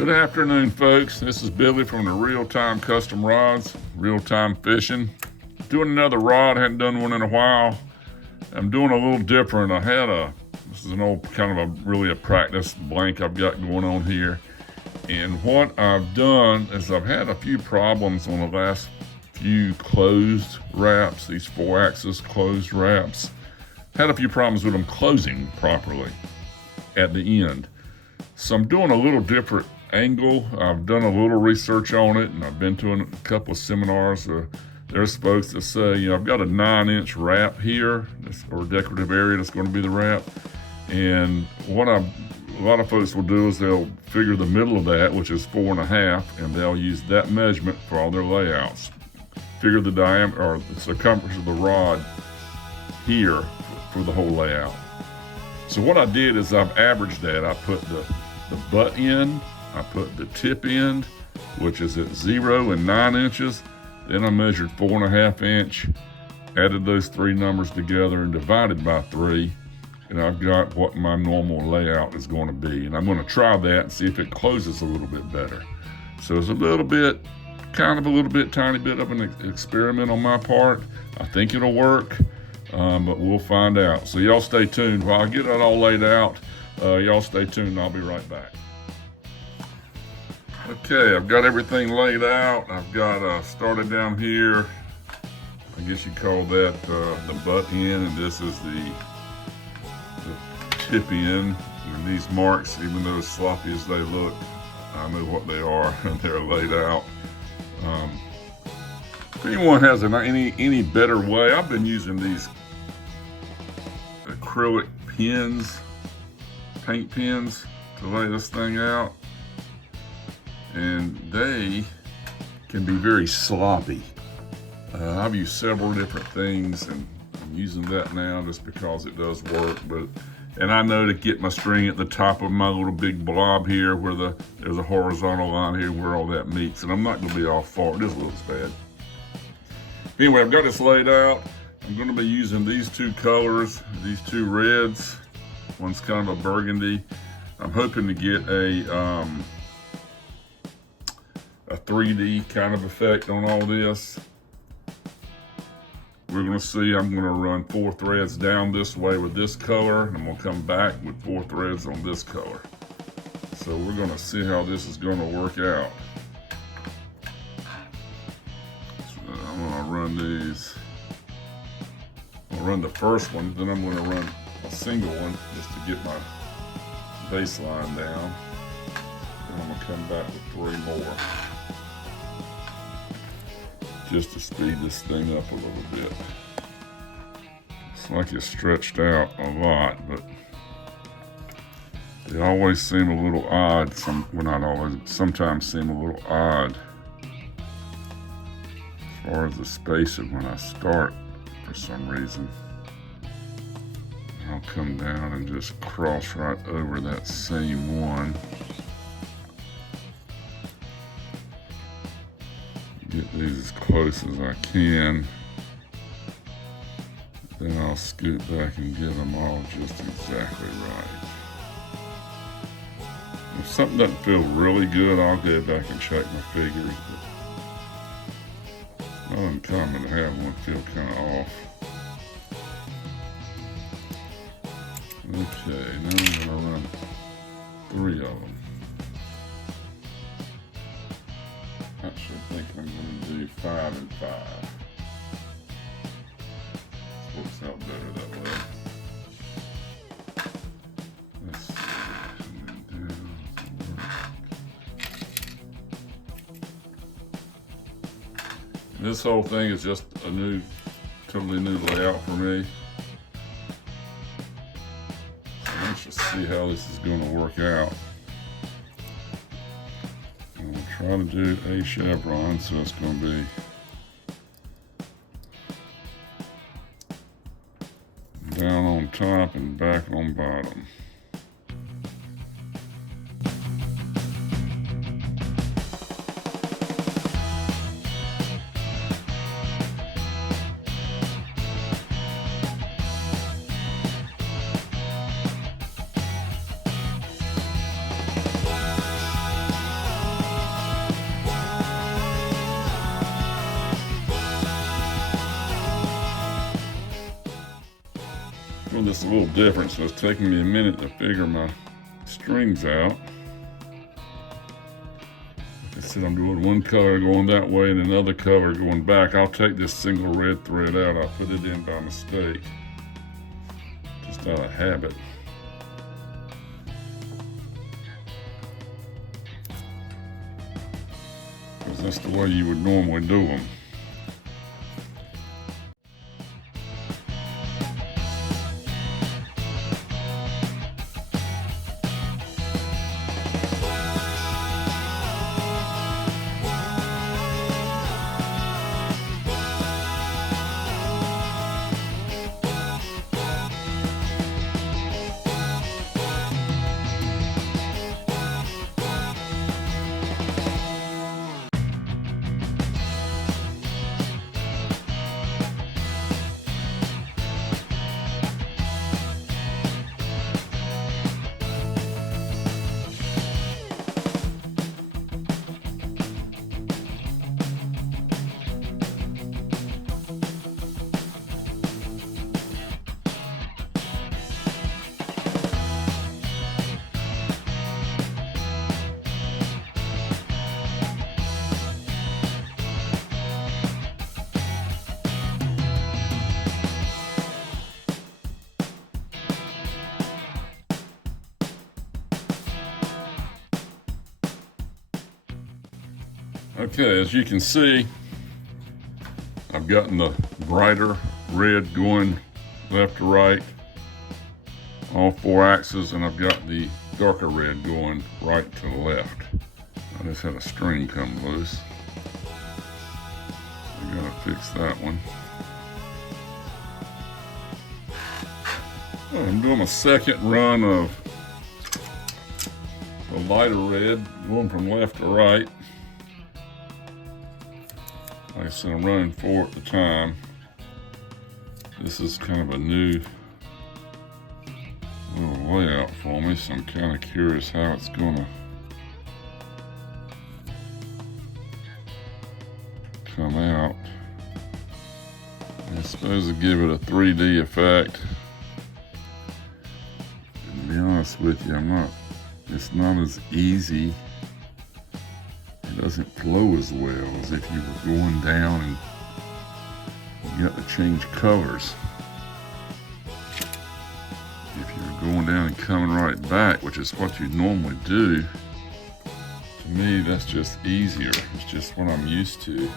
Good afternoon, folks. This is Billy from the Real Time Custom Rods, Real Time Fishing. Doing another rod. I hadn't done one in a while. I'm doing a little different. This is an old kind of really a practice blank I've got going on here. And what I've done is I've had a few problems on the last few closed wraps, these 4-axis closed wraps. Had a few problems with them closing properly at the end. So I'm doing a little different angle. I've done a little research on it, and I've been to a couple of seminars. There's folks that say, I've got a 9-inch wrap here, or decorative area that's going to be the wrap. And what a lot of folks will do is they'll figure the middle of that, which is 4.5, and they'll use that measurement for all their layouts. Figure the diameter or the circumference of the rod here for the whole layout. So what I did is I've averaged that. I put the butt end, I put the tip end, which is at 0 and 9 inches. Then I measured 4.5 inch, added those three numbers together and divided by 3. And I've got what my normal layout is going to be. And I'm going to try that and see if it closes a little bit better. So it's a little bit, tiny bit of an experiment on my part. I think it'll work, but we'll find out. So y'all stay tuned. While I get it all laid out, y'all stay tuned. I'll be right back. Okay, I've got everything laid out. I've got started down here. I guess you call that the butt end, and this is the tip end. And these marks, even though as sloppy as they look, I know what they are, and they're laid out. If anyone has any better way, I've been using these acrylic pins, paint pins, to lay this thing out, and they can be very sloppy. I've used several different things, and I'm using that now just because it does work. And I know to get my string at the top of my little big blob here, where there's a horizontal line here where all that meets, and I'm not going to be off far. This looks bad. Anyway, I've got this laid out. I'm going to be using these two colors, these two reds. One's kind of a burgundy. I'm hoping to get a 3D kind of effect on all this. We're going to see. I'm going to run 4 threads down this way with this color, and I'm going to come back with 4 threads on this color. So we're going to see how this is going to work out. So I'm going to run these. I'll run the first one, then I'm going to run a single one just to get my baseline down. And I'm going to come back with 3 more. Just to speed this thing up a little bit. It's like it's stretched out a lot, but they always seem a little odd. Sometimes seem a little odd as far as the spacing when I start for some reason. I'll come down and just cross right over that same one. Get these as close as I can. Then I'll scoot back and get them all just exactly right. If something doesn't feel really good, I'll go back and check my figures. But it's not uncommon to have one feel kind of off. Okay, now I'm going to run 3 of them. Actually, I think I'm going to do 5 and 5. This works out better that way. Let's see. And this whole thing is just a totally new layout for me. So let's just see how this is going to work out. Try to do a chevron, so it's going to be down on top and back on bottom. Well, this is a little different, so it's taking me a minute to figure my strings out. Like I said, I'm doing one color going that way and another color going back. I'll take this single red thread out. I put it in by mistake, just out of habit. Because that's the way you would normally do them. Okay, as you can see, I've gotten the brighter red going left to right, all 4 axes, and I've got the darker red going right to the left. I just had a string come loose. I gotta fix that one. Oh, I'm doing a second run of the lighter red, going from left to right. Like I said, I'm running 4 at the time. This is kind of a new little layout for me, so I'm kind of curious how it's gonna come out. I suppose to give it a 3D effect. And to be honest with you, it's not as easy. It doesn't flow as well as if you were going down and you got to change colors. If you were going down and coming right back, which is what you normally do, to me that's just easier. It's just what I'm used to.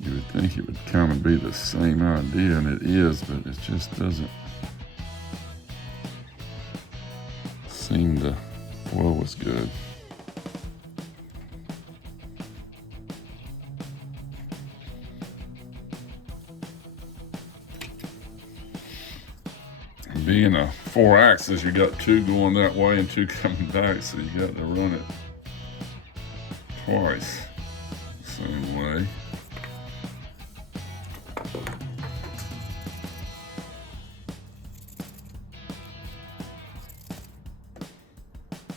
You would think it would kind of be the same idea, and it is, but it just doesn't seem to flow as good. And being a 4 axis, you got 2 going that way and 2 coming back, so you got to run it twice the same way.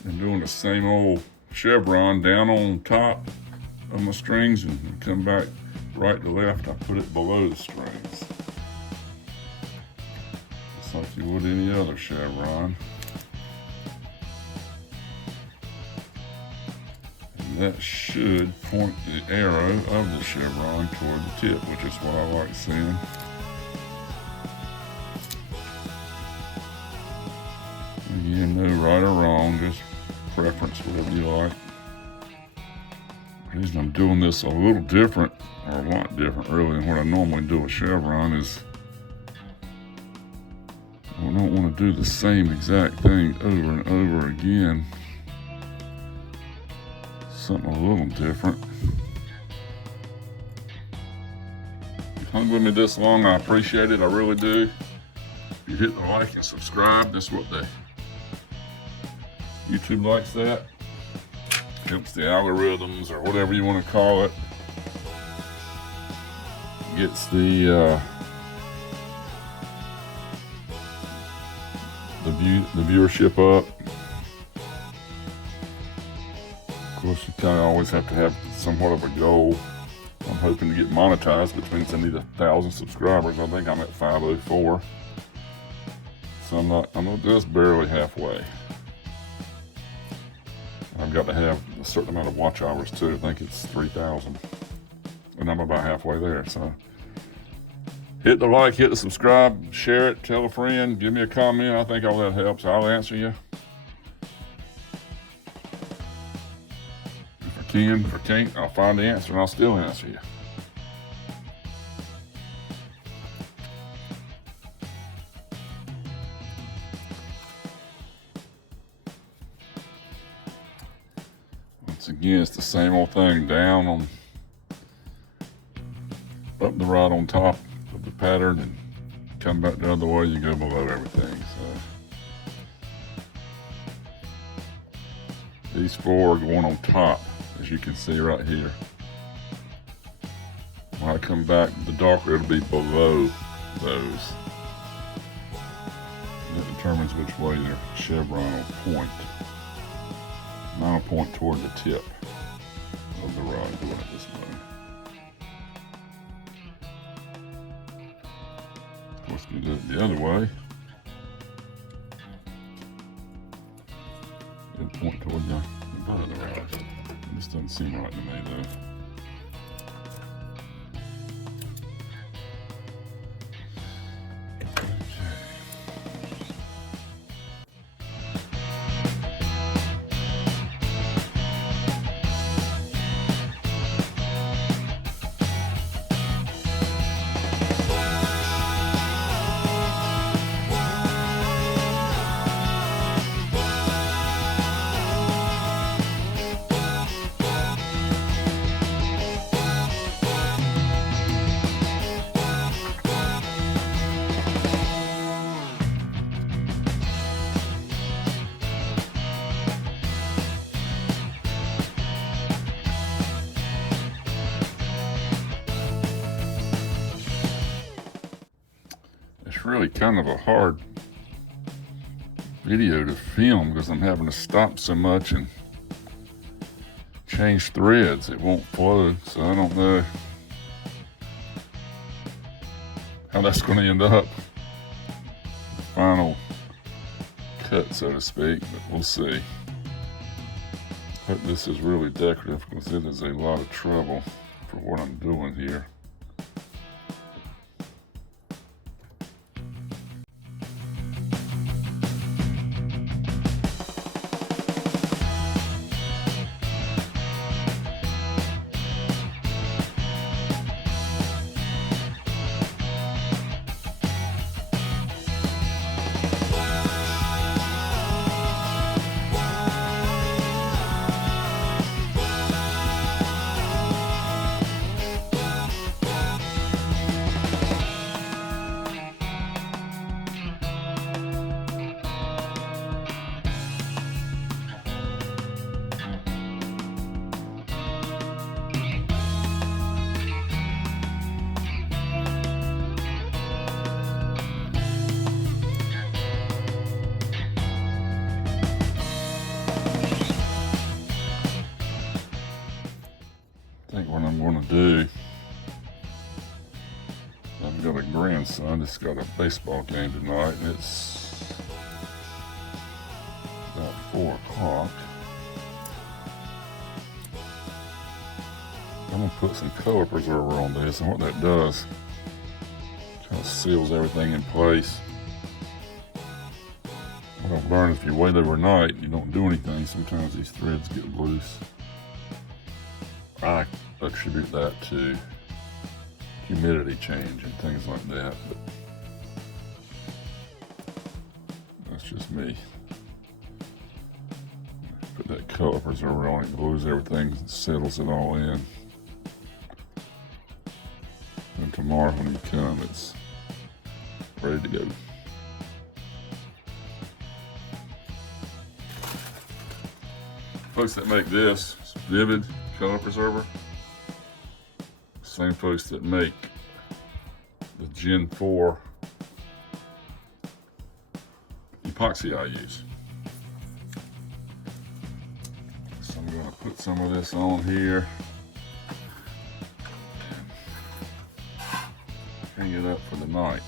And doing the same old chevron down on top of my strings and come back right to left. I put it below the strings, just like you would any other chevron. And that should point the arrow of the chevron toward the tip, which is what I like seeing. Again, no right or wrong, just preference, whatever you like. The reason I'm doing this a little different, or a lot different really, than what I normally do with chevron is I don't want to do the same exact thing over and over again. Something a little different. If you hung with me this long, I appreciate it, I really do. If you hit the like and subscribe, that's what the YouTube likes that. Helps the algorithms, or whatever you want to call it. Gets the viewership up. Of course, you kind of always have to have somewhat of a goal. I'm hoping to get monetized, which means I need 1,000 subscribers. I think I'm at 504. So I'm just barely halfway. I've got to have a certain amount of watch hours too. I think it's 3,000. And I'm about halfway there. So hit the like, hit the subscribe, share it, tell a friend, give me a comment. I think all that helps. I'll answer you. If I can, if I can't, I'll find the answer and I'll still answer you. Once again, it's the same old thing, down on, up the rod on top of the pattern and come back the other way, you go below everything. So these four are going on top, as you can see right here. When I come back, the darker it'll be below those. And that determines which way their chevron will point. Mine will point toward the tip of the rod, doing it this way. Of course, if you do it the other way, it'll point toward the butt of the rod. This doesn't seem right to me though. It's really kind of a hard video to film because I'm having to stop so much and change threads. It won't flow, so I don't know how that's going to end up. The final cut, so to speak, but we'll see. Hope this is really decorative because it is a lot of trouble for what I'm doing here. I think what I'm going to do, I've got a grandson that's got a baseball game tonight, and it's about 4 o'clock. I'm going to put some color preserver on this, and what that does, kind of seals everything in place. What I've learned, if you wait overnight, you don't do anything, sometimes these threads get loose. I attribute that to humidity change and things like that, but that's just me. Put that color preserver on it, glues everything, settles it all in. And tomorrow when you come, it's ready to go. Folks that make this, it's Vivid color preserver. Same folks that make the Gen 4 epoxy I use. So I'm going to put some of this on here. hang it up for the night.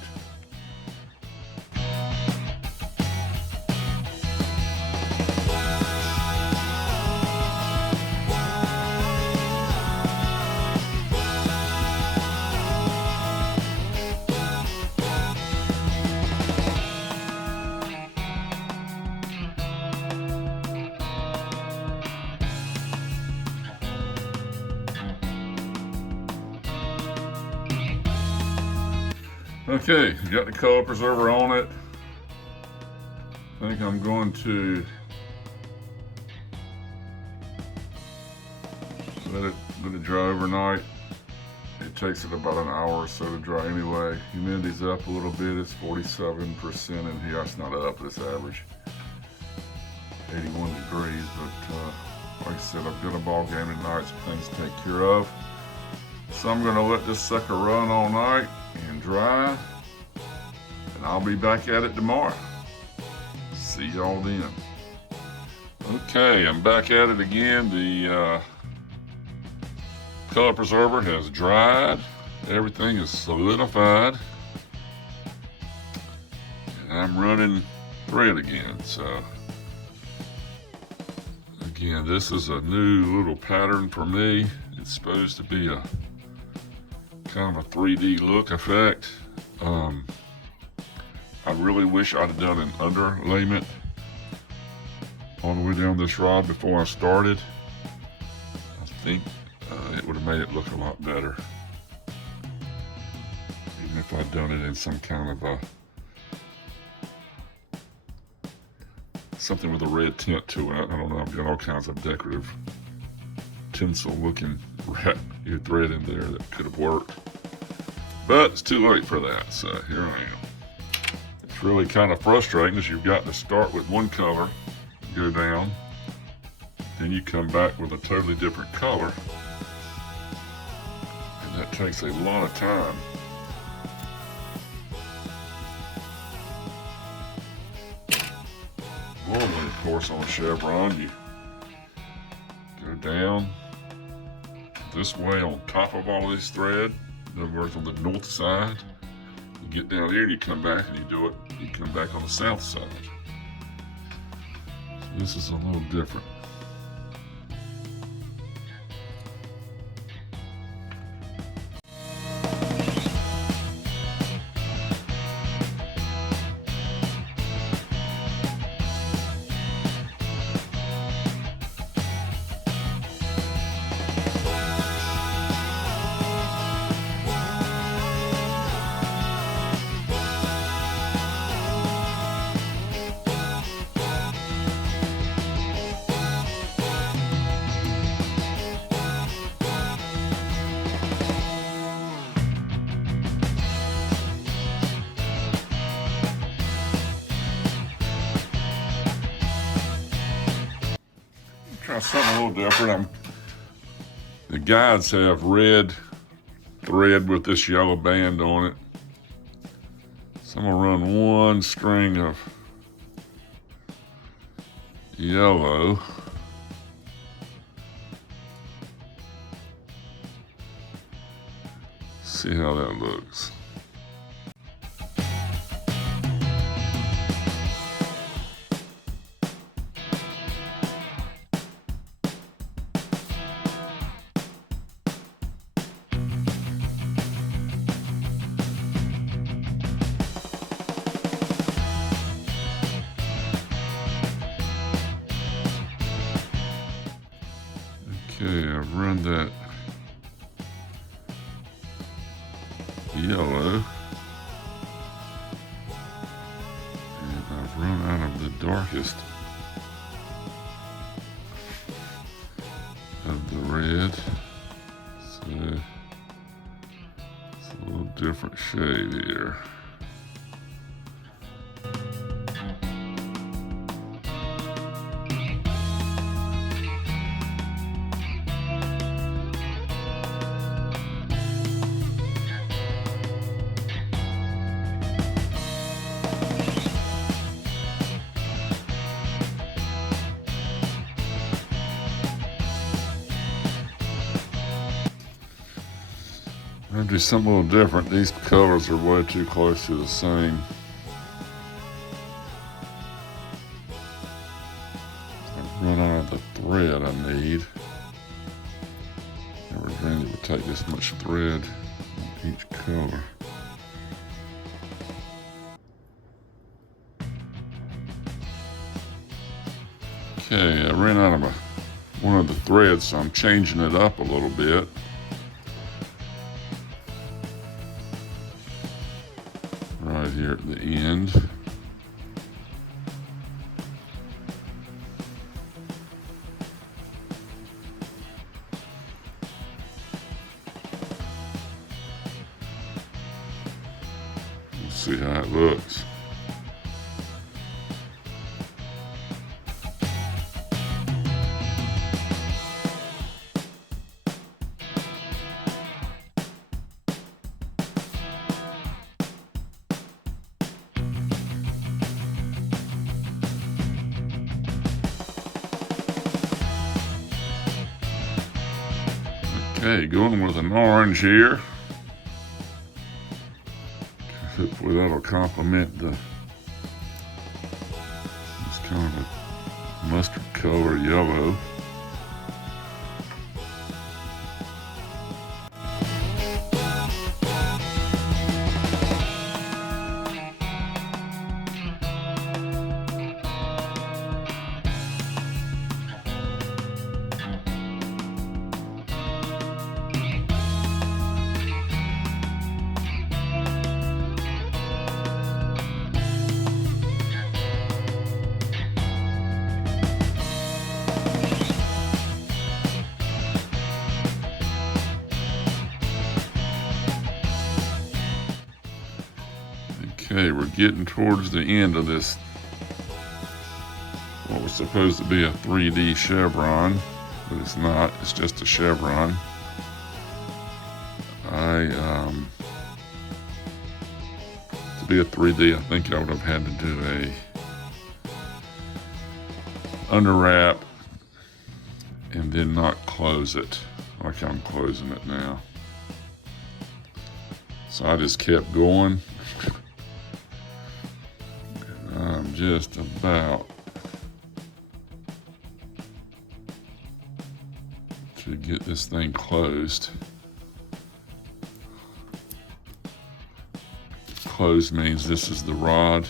Okay, got the color preserver on it. I think I'm going to let it dry overnight. It takes it about an hour or so to dry anyway. Humidity's up a little bit. It's 47% in here. It's not up, it's average. 81 degrees, but like I said, I've got a ball game tonight, some things to take care of. So I'm gonna let this sucker run all night and dry, and I'll be back at it tomorrow. See y'all then. Okay, I'm back at it again. The color preserver has dried. Everything is solidified. And I'm running thread again. So again, this is a new little pattern for me. It's supposed to be a kind of a 3D look effect. I really wish I'd have done an underlayment on the way down this rod before I started. I think it would have made it look a lot better. Even if I'd done it in some kind of a, something with a red tint to it. I don't know, I've got all kinds of decorative tinsel looking thread in there that could have worked. But it's too late for that, so here I am. It's really kind of frustrating because you've got to start with one color, go down, then you come back with a totally different color. And that takes a lot of time. Normally, of course, on a Chevron, you go down this way on top of all this thread. In other words, on the north side. You get down here and you come back and you do it. You come back on the south side. So this is a little different. Try something a little different. The guides have red thread with this yellow band on it. So I'm gonna run one string of yellow. See how that looks. Okay, I've run that yellow, and I've run out of the darkest of the red, so it's a little different shade here. I Gotta do something a little different. These colors are way too close to the same. I've run out of the thread I need. Never dreamed it would take this much thread on each color. Okay, I ran out of one of the threads, so I'm changing it up a little bit. Right here at the end. Let's see how it looks. Okay, going with an orange here. Hopefully that'll complement this kind of a mustard color yellow. Okay, we're getting towards the end of this, what was supposed to be a 3D chevron, but it's not, it's just a chevron. To be a 3D, I think I would have had to do a underwrap and then not close it like I'm closing it now. So I just kept going. I'm just about to get this thing closed. Closed means this is the rod,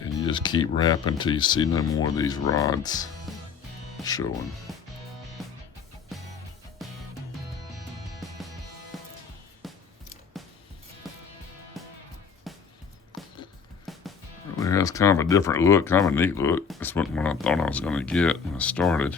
and you just keep wrapping until you see no more of these rods showing. Really has kind of a different look, kind of a neat look. That's what I thought I was going to get when I started.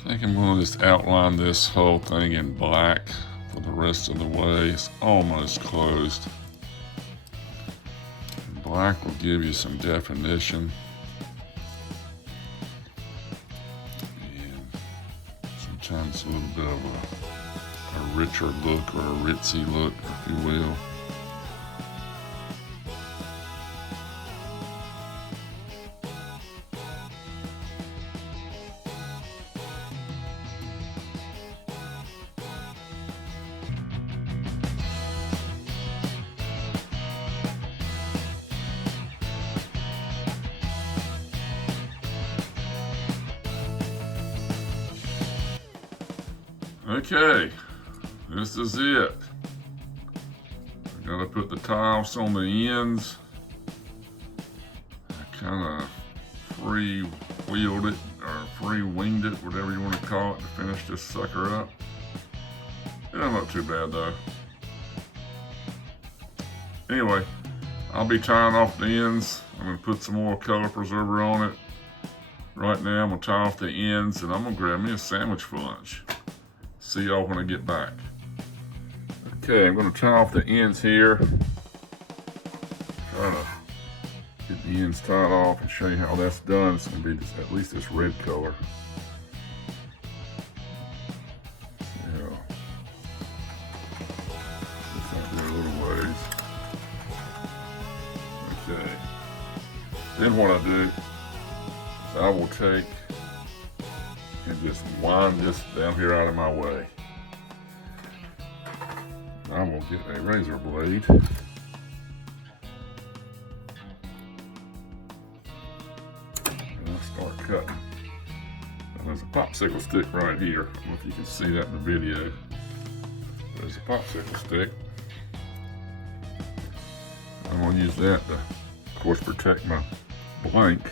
I think I'm going to just outline this whole thing in black for the rest of the way. It's almost closed. Black will give you some definition. And sometimes a little bit of a richer look or a ritzy look, if you will. Okay, this is it. I gotta put the tiles on the ends. I kind of free-wheeled it, or free-winged it, whatever you want to call it, to finish this sucker up. It don't look too bad though. Anyway, I'll be tying off the ends. I'm gonna put some more color preserver on it. Right now, I'm gonna tie off the ends and I'm gonna grab me a sandwich for lunch. See y'all when I get back. Okay, I'm gonna tie off the ends here. Try to get the ends tied off and show you how that's done. It's gonna be this, at least this red color. Yeah. Just out there a little ways. Okay. Then what I do is I will take and just wind this down here out of my way. I will get a razor blade. And I'll start cutting. And there's a popsicle stick right here. I don't know if you can see that in the video. There's a popsicle stick. I'm going to use that to, of course, protect my blank.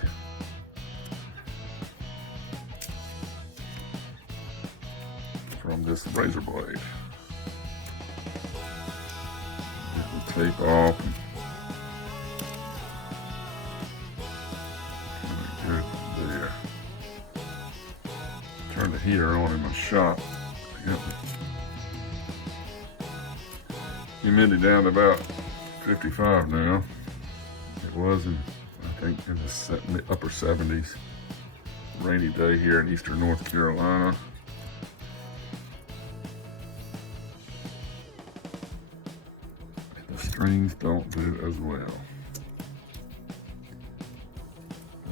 From this razor blade. Get the tape off and kind of good there. Turn the heater on in my shop. I got the humidity down to about 55 now. It was in, I think, in the upper 70s. Rainy day here in eastern North Carolina. The strings don't do as well.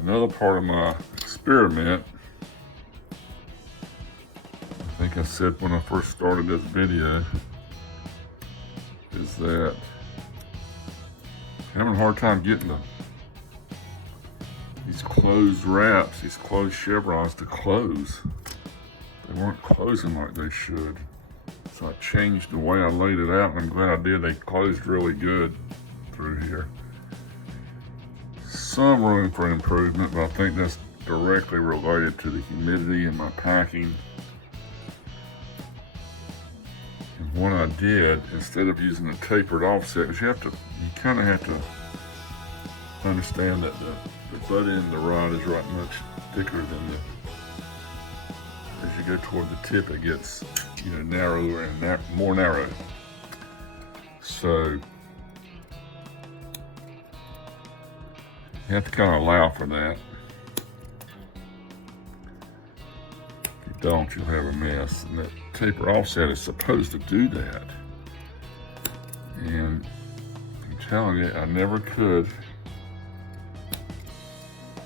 Another part of my experiment, I think I said when I first started this video, is that I'm having a hard time getting these closed wraps, these closed chevrons to close. They weren't closing like they should. So I changed the way I laid it out, and I'm glad I did. They closed really good through here. Some room for improvement, but I think that's directly related to the humidity in my packing. And what I did, instead of using a tapered offset, because you kind of have to understand that the butt end of the rod is right much thicker than as you go toward the tip, it gets, narrower and more narrow. So you have to kind of allow for that. If you don't, you'll have a mess. And that taper offset is supposed to do that. And I'm telling you, I never could.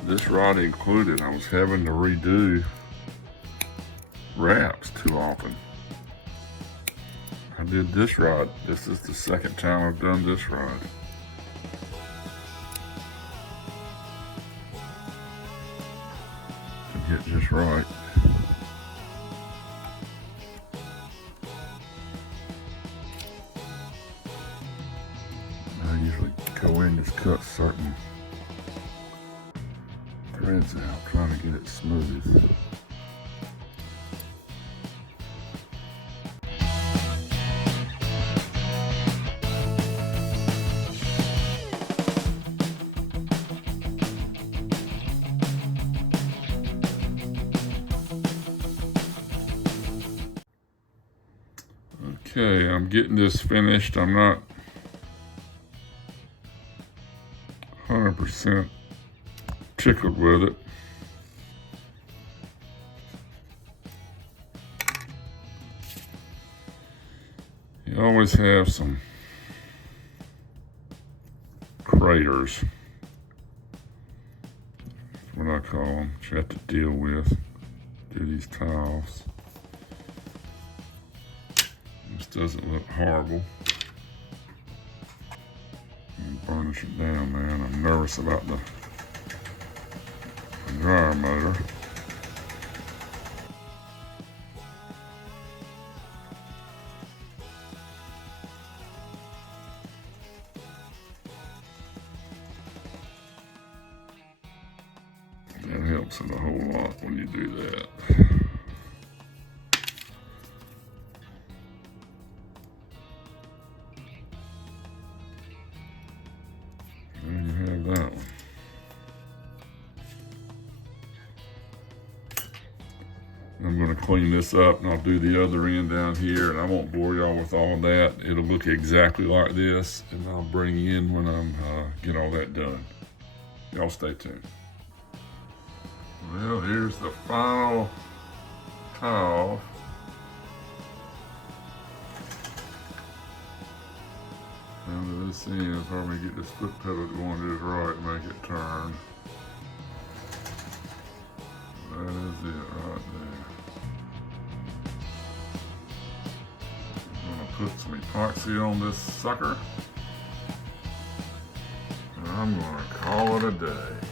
This rod included, I was having to redo wraps too often. I did this rod. This is the second time I've done this rod. To get just right. I usually go in and just cut certain threads out, trying to get it smooth. Okay, I'm getting this finished. I'm not 100% tickled with it. You always have some craters, that's what I call them, that you have to deal with. Do these tie-offs. This doesn't look horrible. And burnish it down, man. I'm nervous about the dryer motor. That helps it a whole lot when you do that. clean this up and I'll do the other end down here, and I won't bore y'all with all of that. It'll look exactly like this, and I'll bring you in when I'm get all that done. Y'all stay tuned. Well, here's the final tile. Down to this end, so I'm gonna get this foot pedal going just right and make it turn. That is it right there. I'm gonna put some epoxy on this sucker. And I'm gonna call it a day.